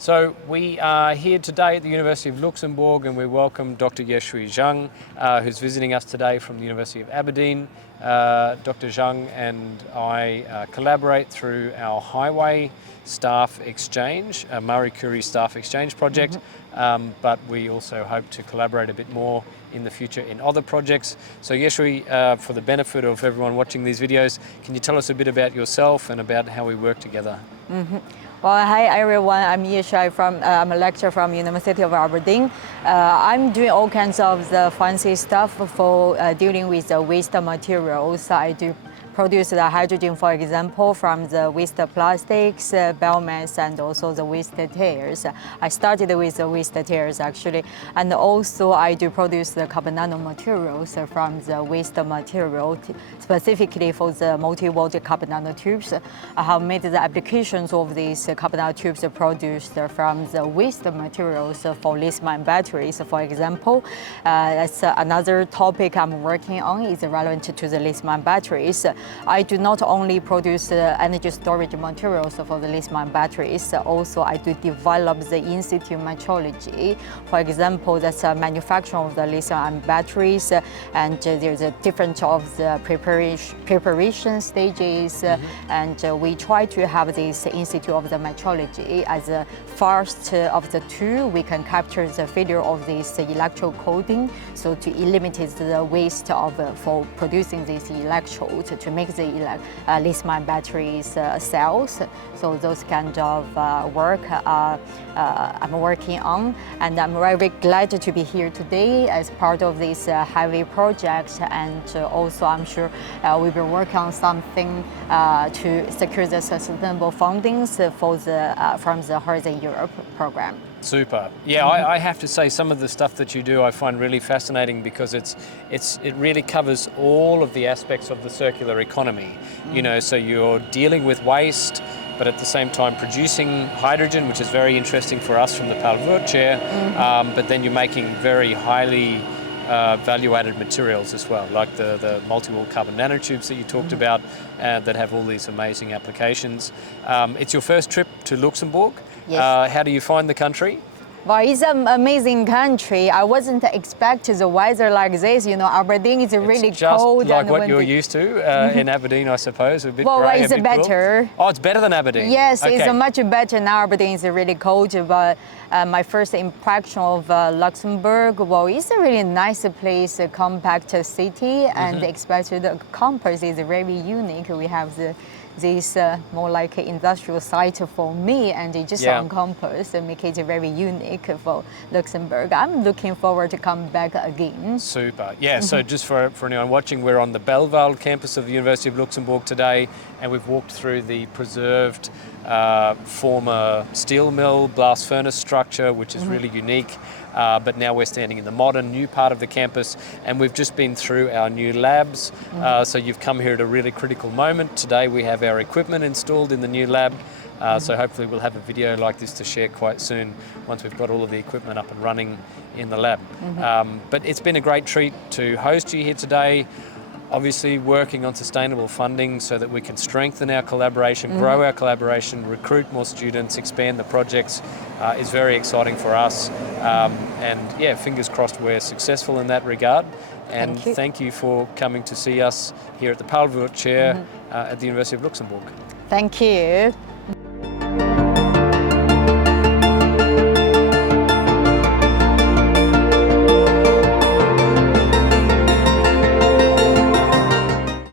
So we are here today at the University of Luxembourg and we welcome Dr Yeshui Zhang, who's visiting us today from the University of Aberdeen. Dr Zhang and I collaborate through our highway staff exchange, a Marie Curie staff exchange project, but we also hope to collaborate a bit more in the future in other projects. So Yeshui, for the benefit of everyone watching these videos, can you tell us a bit about yourself and about how we work together? Well, hi everyone, I'm Yeshui I'm a lecturer from University of Aberdeen. I'm doing all kinds of the fancy stuff for dealing with the waste materials. I do produce the hydrogen, for example, from the waste plastics, biomass, and also the waste tears. I started with the waste tears actually, and also I do produce the carbon nanomaterials from the waste material, specifically for the multi-walled carbon nanotubes. I have made the applications of these carbon nanotubes produced from the waste materials for lithium batteries, for example. That's another topic I'm working on, is relevant to the lithium batteries. I do not only produce energy storage materials for the lithium batteries, also I do develop the in-situ metrology. For example, that's manufacturing of the lithium batteries, and there's a different of the preparation stages, and we try to have this in-situ of the metrology as a first of the two. We can capture the failure of this electrocoating, so to eliminate the waste of for producing these electrodes to make the lithium batteries cells. So those kind of work I'm working on, and I'm very glad to be here today as part of this highway project, and also I'm sure we will work on something to secure the sustainable fundings for from the Horizon Europe program. Super. Yeah, I have to say some of the stuff that you do I find really fascinating because it really covers all of the aspects of the circular economy. You know, so you're dealing with waste, but at the same time producing hydrogen, which is very interesting for us from the Wurth Chair, but then you're making very highly value-added materials as well, like the multi-wall carbon nanotubes that you talked about that have all these amazing applications. It's your first trip to Luxembourg. Yes. How do you find the country? Well, it's an amazing country. I wasn't expecting the weather like this. You know, Aberdeen is really just cold. Like and what you're used to in Aberdeen, I suppose. A bit well, grey, it's a bit better. Cool. Oh, it's better than Aberdeen. Yes, okay. It's much better now. Aberdeen is really cold, but my first impression of Luxembourg, well, it's a really nice place, a compact city, and especially the campus is very unique. We have this more like an industrial site for me, and it's just on campus, and make it very unique for Luxembourg. I'm looking forward to come back again. Super. Yeah, so just for anyone watching, we're on the Bellewaerde campus of the University of Luxembourg today, and we've walked through the preserved former steel mill, blast furnace structure, which is really unique. But now we're standing in the modern new part of the campus, and we've just been through our new labs. So you've come here at a really critical moment. Today we have our equipment installed in the new lab. So hopefully we'll have a video like this to share quite soon once we've got all of the equipment up and running in the lab. But it's been a great treat to host you here today. Obviously working on sustainable funding so that we can strengthen our collaboration, grow our collaboration, recruit more students, expand the projects is very exciting for us. And yeah, fingers crossed we're successful in that regard. And thank you for coming to see us here at the Wurth Chair at the University of Luxembourg. Thank you.